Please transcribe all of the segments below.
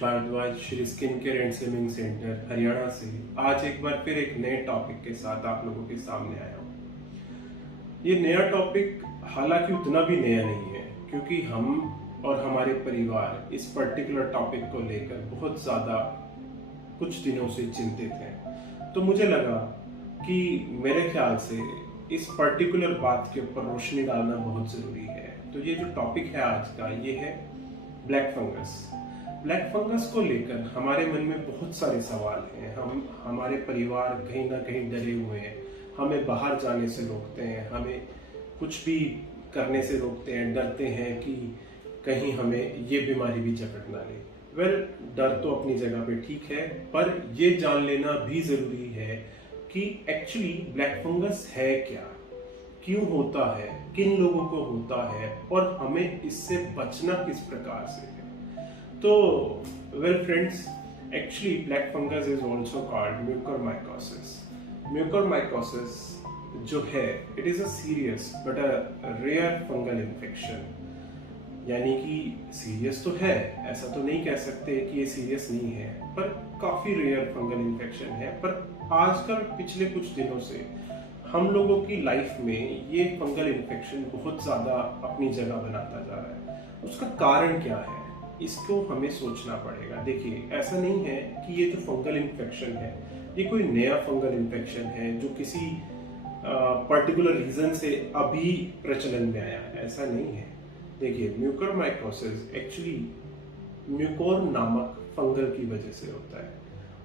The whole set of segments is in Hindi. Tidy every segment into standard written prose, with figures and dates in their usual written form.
Bhardwaj Shri skin care and slimming centre Haryana से आज एक बार फिर एक नए टॉपिक के साथ आप लोगों के सामने आया हूँ। ये नया टॉपिक हालांकि उतना भी नया नहीं है, क्योंकि हम और हमारे परिवार इस पर्टिकुलर टॉपिक को लेकर बहुत ज़्यादा कुछ दिनों से चिंतित हैं। तो मुझे लगा कि मेरे ख्याल से इस पर्टिकुलर बात के ऊपर रोशनी डालना बहुत ज़रूरी है। तो ये जो टॉपिक है आज का, ये है ब्लैक फंगस। ब्लैक फंगस को लेकर हमारे मन में बहुत सारे सवाल हैं। हमारे परिवार कहीं ना कहीं डरे हुए हैं, हमें बाहर जाने से रोकते हैं, हमें कुछ भी करने से रोकते हैं, डरते हैं कि कहीं हमें ये बीमारी भी जकड़ ना ले। वेल, डर तो अपनी जगह पे ठीक है, पर ये जान लेना भी जरूरी है कि एक्चुअली ब्लैक फंगस है क्या, क्यों होता है, किन लोगों को होता है और हमें इससे बचना किस प्रकार से है। तो well friends, actually black fungus is also called mucormycosis. Mucormycosis जो है, it is a serious but a rare fungal infection. यानी कि सीरियस तो है, ऐसा तो नहीं कह सकते कि ये सीरियस नहीं है, पर काफी रेयर फंगल इन्फेक्शन है। पर आजकल पिछले कुछ दिनों से हम लोगों की लाइफ में ये फंगल इन्फेक्शन बहुत ज्यादा अपनी जगह बनाता जा रहा है। उसका कारण क्या है, इसको हमें सोचना पड़ेगा। देखिए, ऐसा नहीं है कि ये जो फंगल इन्फेक्शन है ये कोई नया फंगल इन्फेक्शन है जो किसी पर्टिकुलर रीजन से अभी प्रचलन में आया है, ऐसा नहीं है। देखिए, म्यूकोरमाइकोसिस एक्चुअली म्यूकोर नामक फंगल की वजह से होता है,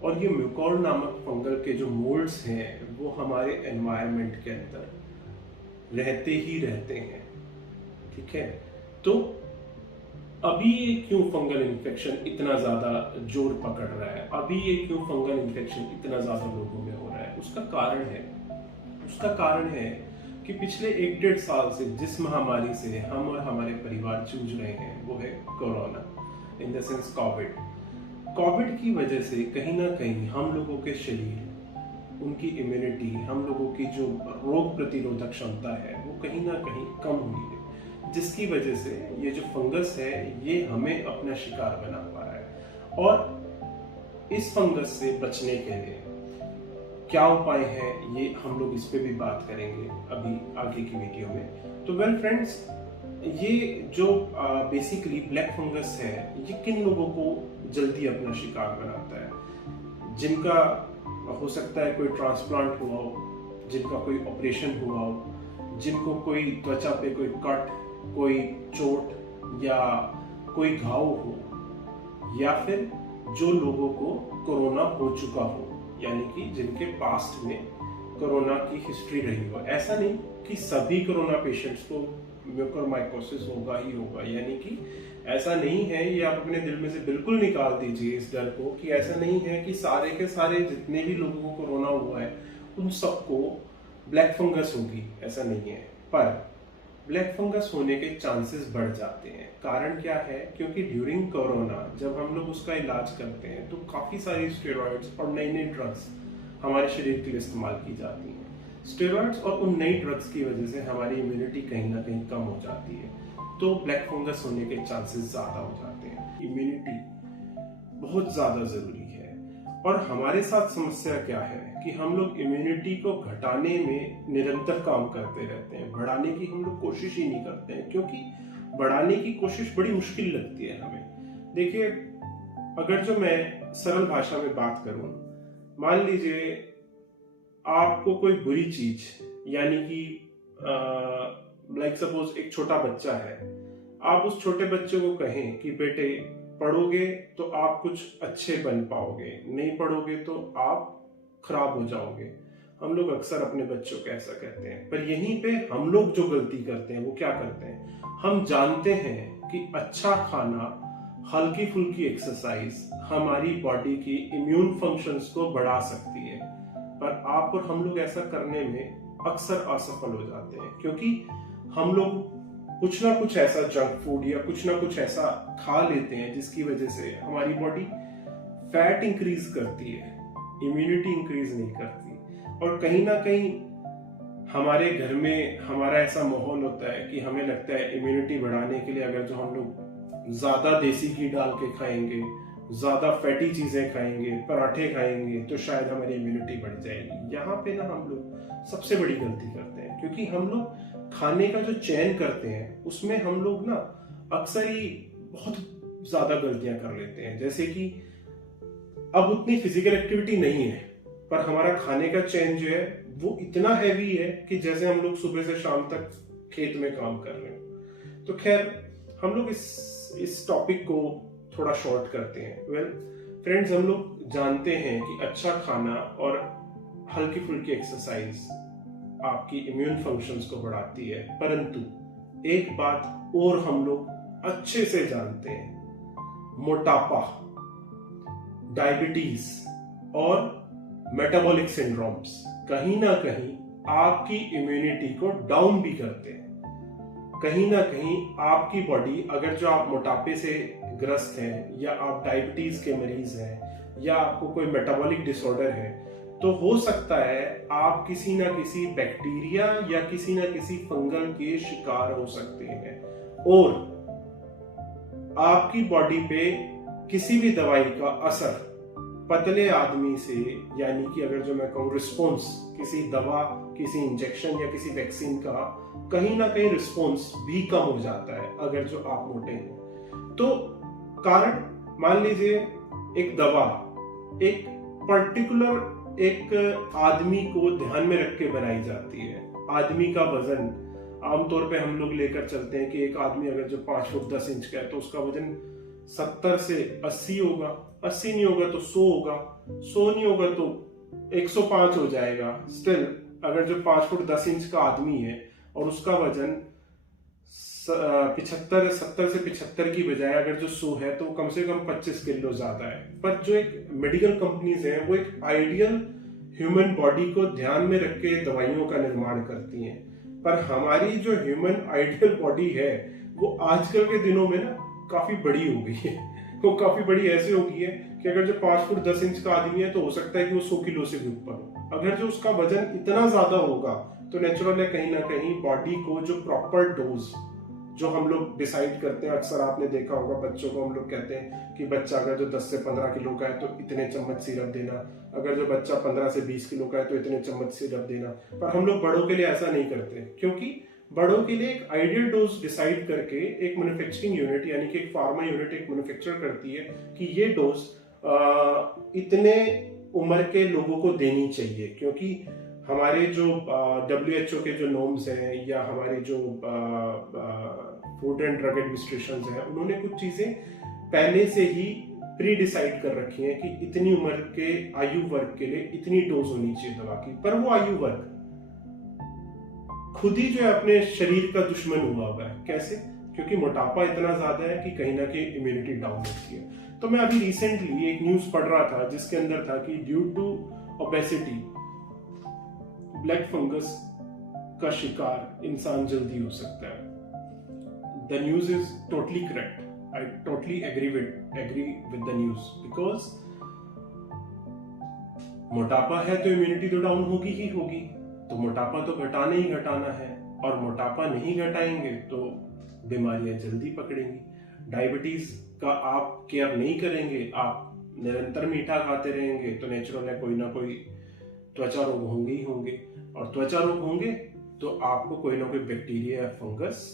और ये म्यूकोर नामक फंगल के जो मोल्ड्स हैं वो हमारे एनवायरनमेंट के अंदर रहते ही रहते हैं। ठीक है, तो अभी ये क्यों फंगल इन्फेक्शन इतना ज्यादा जोर पकड़ रहा है, अभी ये क्यों फंगल इन्फेक्शन इतना ज्यादा लोगों में हो रहा है, उसका कारण है कि पिछले 1-1.5 साल से जिस महामारी से हम और हमारे परिवार जूझ रहे हैं वो है corona, in the sense Covid की वजह से कहीं ना कहीं हम लोगों के शरीर, उनकी इम्यूनिटी, हम लोगों की जो रोग प्रतिरोधक क्षमता है वो कहीं ना कहीं कम हुई है, जिसकी वजह से ये जो फंगस है ये हमें अपना शिकार बना पा रहा है। और इस फंगस से बचने के लिए क्या उपाय है, ये हम लोग इस पे भी बात करेंगे अभी आगे की वीडियो में। तो वेल फ्रेंड्स, ये जो बेसिकली ब्लैक फंगस है ये किन लोगों को जल्दी अपना शिकार बनाता है, जिनका हो सकता है कोई ट्रांसप्लांट हुआ हो, जिनका कोई ऑपरेशन हुआ हो, जिनको कोई त्वचा पे कोई कट, कोई चोट या कोई घाव हो, या फिर जो लोगों को कोरोना हो चुका हो, यानी कि जिनके पास्ट में कोरोना की हिस्ट्री रही हो। ऐसा नहीं कि सभी कोरोना पेशेंट्स को म्यूकोरमाइकोसिस होगा ही होगा, यानी कि ऐसा नहीं है। ये आप अपने दिल में से बिल्कुल निकाल दीजिए इस डर को कि ऐसा नहीं है कि सारे के सारे जितने भी लोगों को कोरोना हुआ है उन सबको ब्लैक फंगस होगी, ऐसा नहीं है। पर ब्लैक फंगस होने के चांसेस बढ़ जाते हैं। कारण क्या है, क्योंकि ड्यूरिंग कोरोना जब हम लोग उसका इलाज करते हैं तो काफी सारी स्टेरॉइड्स और नई नई ड्रग्स हमारे शरीर के लिए इस्तेमाल की जाती हैं। स्टेरॉइड्स और उन नई ड्रग्स की वजह से हमारी इम्यूनिटी कहीं ना कहीं कम हो जाती है, तो ब्लैक फंगस होने के चांसेस ज्यादा हो जाते हैं। इम्यूनिटी बहुत ज्यादा जरूरी है। और हमारे साथ समस्या क्या है कि हम लोग इम्यूनिटी को घटाने में निरंतर काम करते रहते हैं, बढ़ाने की हम लोग कोशिश ही नहीं करते हैं, क्योंकि बढ़ाने की कोशिश बड़ी मुश्किल लगती है हमें। देखिए, अगर जो मैं सरल भाषा में बात करूं, मान लीजिए आपको कोई बुरी चीज, यानी कि लाइक सपोज एक छोटा बच्चा है, आप उस छोटे बच्चे को कहें कि बेटे पढ़ोगे तो आप कुछ अच्छे बन पाओगे, नहीं पढ़ोगे तो आप खराब हो जाओगे। हम लोग अक्सर अपने बच्चों को ऐसा कहते हैं, पर यहीं पे हम लोग जो गलती करते हैं वो क्या करते हैं, हम जानते हैं कि अच्छा खाना, हल्की फुल्की एक्सरसाइज हमारी बॉडी की इम्यून फंक्शंस को बढ़ा सकती है, पर आप और हम लोग ऐसा करने में अक्सर असफल हो जाते हैं, क्योंकि हम लोग कुछ ना कुछ ऐसा जंक फूड या कुछ ना कुछ ऐसा खा लेते हैं जिसकी वजह से हमारी बॉडी फैट इंक्रीज करती है, इम्यूनिटी इंक्रीज नहीं करती। और कहीं ना कहीं हमारे घर में हमारा ऐसा माहौल होता है कि हमें लगता है इम्यूनिटी बढ़ाने के लिए अगर जो हम लोग ज्यादा देसी घी डाल के खाएंगे, ज्यादा फैटी चीजें खाएंगे, पराठे खाएंगे, तो शायद हमारी इम्यूनिटी बढ़ जाएगी। यहाँ पे ना हम लोग सबसे बड़ी गलती करते हैं, क्योंकि हम लोग खाने का जो चयन करते हैं उसमें हम लोग ना अक्सर ही बहुत ज्यादा गलतियां कर लेते हैं। जैसे कि अब उतनी फिजिकल एक्टिविटी नहीं है, पर हमारा खाने का चयन जो है वो इतना हैवी है कि जैसे हम लोग सुबह से शाम तक खेत में काम कर रहे हो। तो खैर हम लोग इस टॉपिक को थोड़ा शॉर्ट करते हैं। वेल फ्रेंड्स, हम लोग जानते हैं कि अच्छा खाना और हल्की फुल्की एक्सरसाइज आपकी इम्यून फंक्शंस को बढ़ाती है, परंतु एक बात और हम लोग अच्छे से जानते हैं, मोटापा, डायबिटीज और मेटाबॉलिक सिंड्रोम्स कहीं ना कहीं आपकी इम्यूनिटी को डाउन भी करते हैं। कहीं ना कहीं आपकी बॉडी, अगर जो आप मोटापे से ग्रस्त हैं या आप डायबिटीज के मरीज हैं या आपको कोई मेटाबॉलिक डिसऑर्डर है, तो हो सकता है आप किसी ना किसी बैक्टीरिया या किसी ना किसी फंगल के शिकार हो सकते हैं और आपकी बॉडी पे किसी भी दवाई का असर पतले आदमी से, यानी कि अगर जो मैं कहूँ रिस्पॉन्स, किसी दवा, किसी इंजेक्शन या किसी वैक्सीन का कहीं ना कहीं रिस्पॉन्स भी कम हो जाता है अगर जो आप मोटे हैं। तो कारण मान लीजिए एक दवा एक पर्टिकुलर एक आदमी को ध्यान में रख के बनाई जाती है। आदमी का वजन आमतौर पे हम लोग लेकर चलते हैं कि एक आदमी अगर जो 5 फुट 10 इंच का है तो उसका वजन 70 से 80 होगा, 80 नहीं होगा तो 100 होगा, 100 नहीं होगा तो 105 हो जाएगा। स्टिल अगर जो 5 फुट 10 इंच का आदमी है और उसका वजन 70 से 75 की बजाय अगर जो 100 है तो कम से कम 25 किलो ज्यादा है। पर जो एक मेडिकल कंपनीज हैं वो एक आइडियल ह्यूमन बॉडी को ध्यान में रख के दवाइयों का निर्माण करती हैं, पर हमारी जो ह्यूमन आइडियल बॉडी है वो आजकल के दिनों में ना काफी बड़ी हो गई है। वो काफी बड़ी ऐसे हो गई है कि अगर जो 5 फुट 10 इंच का आदमी है तो हो सकता है कि वो 100 किलो से भी ऊपर हो। अगर जो उसका वजन इतना ज्यादा होगा तो नेचुरल है कहीं ना कहीं बॉडी को जो प्रॉपर डोज जो हम लोग डिसाइड करते हैं, अक्सर आपने देखा होगा बच्चों को हम लोग कहते हैं कि बच्चा अगर जो 10 से 15 किलो का है तो इतने चम्मच सिरप देना, अगर जो बच्चा 15 से 20 किलो का है तो इतने चम्मच सिरप देना। पर हम लोग बड़ों के लिए ऐसा नहीं करते, क्योंकि बड़ों के लिए एक आइडियल डोज डिसाइड करके एक मैन्युफैक्चरिंग यूनिट यानी कि एक फार्मा यूनिट एक मैन्युफैक्चर करती है कि ये डोज इतने उम्र के लोगों को देनी चाहिए। क्योंकि हमारे जो WHO के जो नॉर्म्स हैं या हमारे जो फूड एंड ड्रग एडमिनिस्ट्रेशन हैं, उन्होंने कुछ चीजें पहले से ही प्री डिसाइड कर रखी हैं कि इतनी उम्र के आयु वर्ग के लिए इतनी डोज होनी चाहिए दवा की। पर वो आयु वर्ग खुद ही जो है अपने शरीर का दुश्मन हुआ हुआ है। कैसे? क्योंकि मोटापा इतना ज्यादा है कि कहीं ना कहीं इम्यूनिटी डाउन होती है। तो मैं अभी रिसेंटली एक न्यूज पढ़ रहा था जिसके अंदर था कि due to obesity black fungus का शिकार इंसान जल्दी हो सकता है। The news is totally correct. I totally agree with the news because मोटापा है तो इम्यूनिटी तो डाउन होगी ही होगी। तो मोटापा तो घटाना ही घटाना है, और मोटापा नहीं घटाएंगे तो बीमारियां जल्दी पकड़ेंगी। डायबिटीज का आप केयर नहीं करेंगे, आप निरंतर मीठा खाते रहेंगे तो नेचुरल है कोई ना कोई त्वचा रोग होंगे ही होंगे, और त्वचा रोग होंगे तो आपको कोई ना कोई बैक्टीरिया या फंगस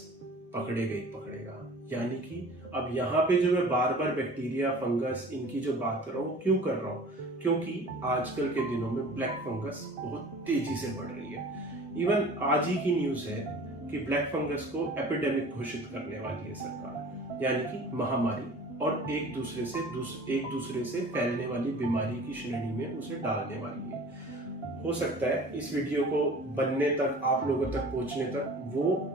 पकड़ेगा ही पकड़ेगा। यानी कि अब यहाँ पे जो मैं बार बार बैक्टीरिया फंगस इनकी जो बात कर रहा हूँ क्यों कर रहा हूँ, क्योंकि आजकल के दिनों में ब्लैक फंगस बहुत तेजी से बढ़ रही है। इवन आज ही की न्यूज है कि ब्लैक फंगस को एपिडेमिक घोषित करने वाली है सरकार, यानी कि महामारी, और एक दूसरे से फैलने वाली बीमारी की श्रेणी में उसे डालने वाली है। हो सकता है इस वीडियो को बनने तक, आप लोगों तक पहुंचने तक वो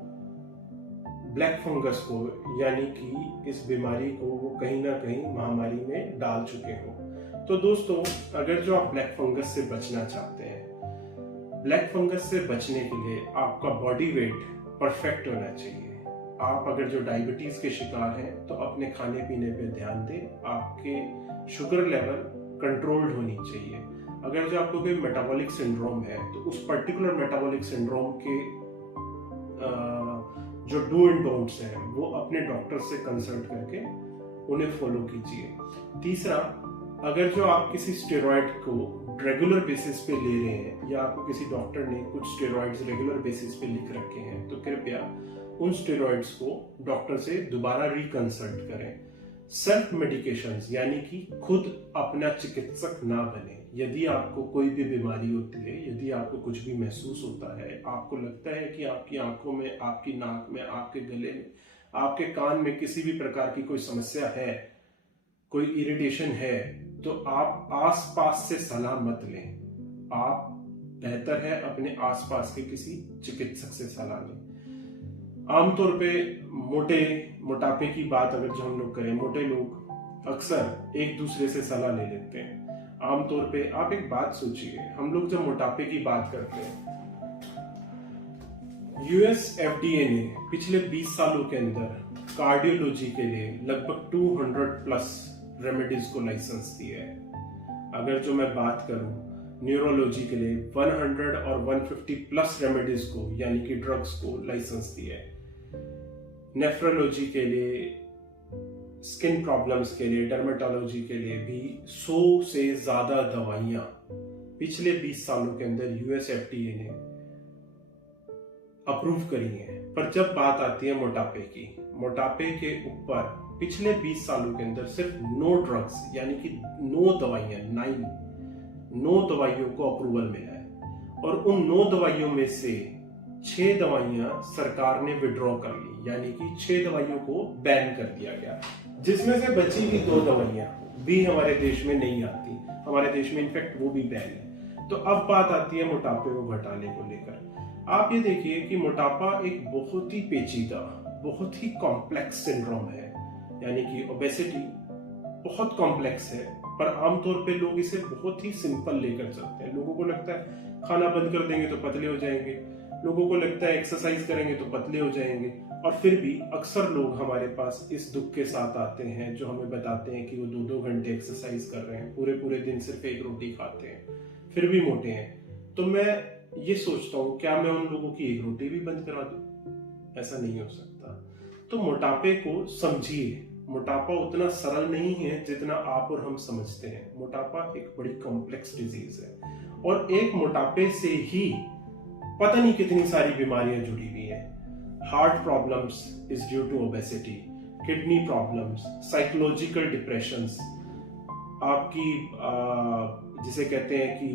ब्लैक फंगस को यानी कि इस बीमारी को वो कहीं ना कहीं महामारी में डाल चुके हो। तो दोस्तों, अगर जो आप ब्लैक फंगस से बचना चाहते हैं, ब्लैक फंगस से बचने के लिए आपका बॉडी वेट परफेक्ट होना चाहिए। आप अगर जो डायबिटीज के शिकार हैं तो अपने खाने पीने पे ध्यान दें, आपके शुगर लेवल कंट्रोल्ड होनी चाहिए। अगर जो आपको कोई मेटाबॉलिक सिंड्रोम है तो उस पर्टिकुलर मेटाबॉलिक सिंड्रोम के जो डू एंड डोंट्स हैं वो अपने डॉक्टर से कंसल्ट करके उन्हें फॉलो कीजिए। तीसरा, अगर जो आप किसी स्टेरॉइड को रेगुलर बेसिस पे ले रहे हैं या आपको किसी डॉक्टर ने कुछ स्टेरॉइड्स रेगुलर बेसिस पे लिख रखे हैं, तो कृपया उन स्टेरॉइड्स को डॉक्टर से दोबारा रिकंसल्ट करें। सेल्फ मेडिकेशंस यानी कि खुद अपना चिकित्सक ना बने। यदि आपको कोई भी बीमारी होती है, यदि आपको कुछ भी महसूस होता है, आपको लगता है कि आपकी आंखों में, आपकी नाक में, आपके गले में, आपके कान में किसी भी प्रकार की कोई समस्या है, कोई इरिटेशन है, तो आप आसपास से सलाह मत लें। आप बेहतर है अपने आसपास के किसी चिकित्सक से सलाह लें। आमतौर पे मोटापे की बात अगर जो हम लोग करें, मोटे लोग अक्सर एक दूसरे से सलाह ले लेते हैं। आमतौर पे आप एक बात सोचिए, हम लोग जब मोटापे की बात करते हैं, यूएस एफडीए ने पिछले 20 सालों के अंदर कार्डियोलॉजी के लिए लगभग 200 प्लस रेमेडीज को लाइसेंस दिया है। अगर जो मैं बात करूं न्यूरोलॉजी के लिए 100 और 150 प्लस रेमेडीज को यानी कि ड्रग्स को लाइसेंस दिया है। नेफ्रोलॉजी के लिए, स्किन प्रॉब्लम्स के लिए, डर्मेटोलॉजी के लिए भी 100 से ज्यादा दवाइयां पिछले 20 सालों के अंदर यूएस एफडीए ने अप्रूव करी हैं। पर जब बात आती है मोटापे के ऊपर पिछले 20 सालों के अंदर सिर्फ 9 ड्रग्स यानी कि 9 दवाइयों को अप्रूवल मिला है और उन 9 दवाइयों में से 6 दवाइयां सरकार ने विड्रॉ कर ली, यानी कि 6 दवाइयों को बैन कर दिया गया, जिसमें से बची हुई 2 दवाइयां भी हमारे देश में नहीं आती। हमारे देश में इनफैक्ट वो भी बैन है। तो अब बात आती है मोटापे को घटाने को लेकर। आप ये देखिए कि मोटापा एक बहुत ही पेचीदा, बहुत ही कॉम्प्लेक्स सिंड्रोम है, यानी कि ओबेसिटी बहुत कॉम्प्लेक्स है, पर आमतौर पे लोग इसे बहुत ही सिंपल लेकर चलते हैं। लोगों को लगता है खाना बंद कर देंगे तो पतले हो जाएंगे, लोगों को लगता है एक्सरसाइज करेंगे तो पतले हो जाएंगे, और फिर भी अक्सर लोग हमारे पास इस दुख के साथ आते हैं जो हमें बताते हैं कि वो 2-2 घंटे एक्सरसाइज कर रहे हैं, पूरे दिन सिर्फ एक रोटी खाते हैं, फिर भी मोटे हैं। तो मैं ये सोचता हूँ, क्या मैं उन लोगों की एक रोटी भी बंद करा दूं? ऐसा नहीं हो सकता। तो मोटापे को समझिए। मोटापा उतना सरल नहीं है जितना आप और हम समझते हैं। मोटापा एक बड़ी कॉम्प्लेक्स डिजीज है और एक मोटापे से ही पता नहीं कितनी सारी बीमारियां जुड़ी हुई हैं। Heart problems is due to obesity, kidney problems, psychological depressions, आपकी जिसे कहते हैं कि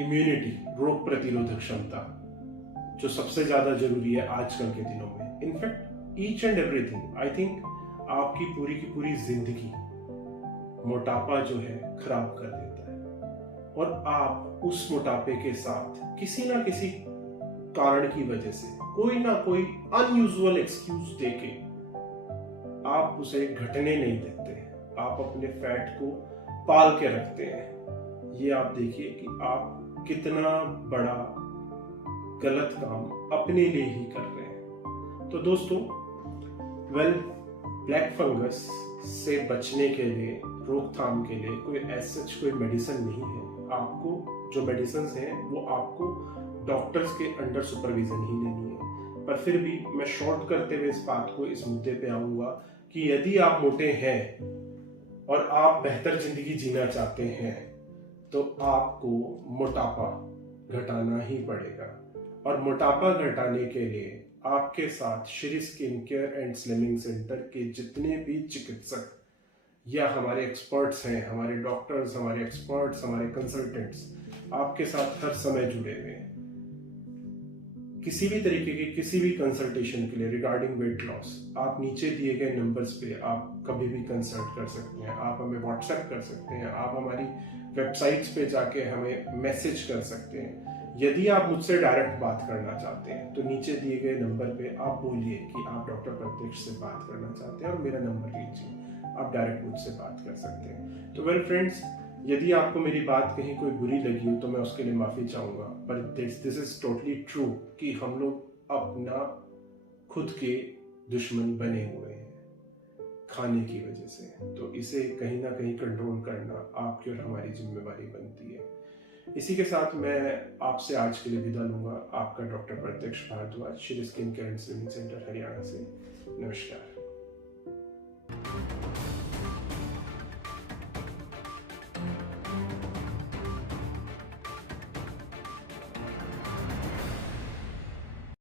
इम्यूनिटी, रोग प्रतिरोधक क्षमता, जो सबसे ज्यादा जरूरी है आजकल के दिनों में। In fact each and everything, I think आपकी पूरी की पूरी जिंदगी मोटापा जो है खराब कर देता है, और आप उस मोटापे के साथ किसी ना किसी कारण की वजह से, कोई ना कोई अनयूजुअल एक्सक्यूज देके आप उसे घटने नहीं देते, आप अपने फैट को पाल के रखते हैं। ये आप देखिए कि आप कितना बड़ा गलत काम अपने लिए ही कर रहे हैं। तो दोस्तों, ब्लैक फंगस से बचने के लिए, रोकथाम के लिए कोई सच कोई मेडिसिन नहीं है। आपको जो मेडिसिन हैं वो आपको डॉक्टर्स के अंडर सुपरविजन ही लेनी है। पर फिर भी मैं शॉर्ट करते हुए इस मुद्दे पे आऊंगा कि यदि आप मोटे हैं और आप बेहतर जिंदगी जीना चाहते हैं तो आपको मोटापा घटाना ही पड़ेगा। और मोटापा घटाने के लिए आपके साथ Shri skin care and slimming centre के जितने भी चिकित्सक या हमारे एक्सपर्ट्स हैं, हमारे डॉक्टर्स, हमारे एक्सपर्ट्स, हमारे कंसल्टेंट्स आपके साथ हर समय जुड़े हुए हैं। किसी भी तरीके की किसी भी कंसल्टेशन के लिए रिगार्डिंग वेट लॉस, आप नीचे दिए गए नंबर्स पे आप कभी भी कंसल्ट कर सकते हैं। आप हमें व्हाट्सएप कर सकते हैं, आप हमारी वेबसाइट्स पे जाके हमें मैसेज कर सकते हैं। यदि आप मुझसे डायरेक्ट बात करना चाहते हैं तो नीचे दिए गए नंबर पे आप बोलिए कि आप डॉक्टर प्रत्यक्ष से बात करना चाहते हैं और मेरा नंबर लीजिए, आप डायरेक्ट मुझसे बात कर सकते हैं। तो वेल फ्रेंड्स, यदि आपको मेरी बात कहीं कोई बुरी लगी हो तो मैं उसके लिए माफी चाहूंगा, पर दिस इज टोटली ट्रू कि हम लोग अपना खुद के दुश्मन बने हुए हैं खाने की वजह से। तो इसे कहीं ना कहीं कंट्रोल करना आपकी और हमारी जिम्मेवारी बनती है। इसी के साथ मैं आपसे आज के लिए विदा लूंगा। आपका doctor Pratyaksh Bhardwaj, Shri skin care and slimming centre Haryana से। नमस्कार।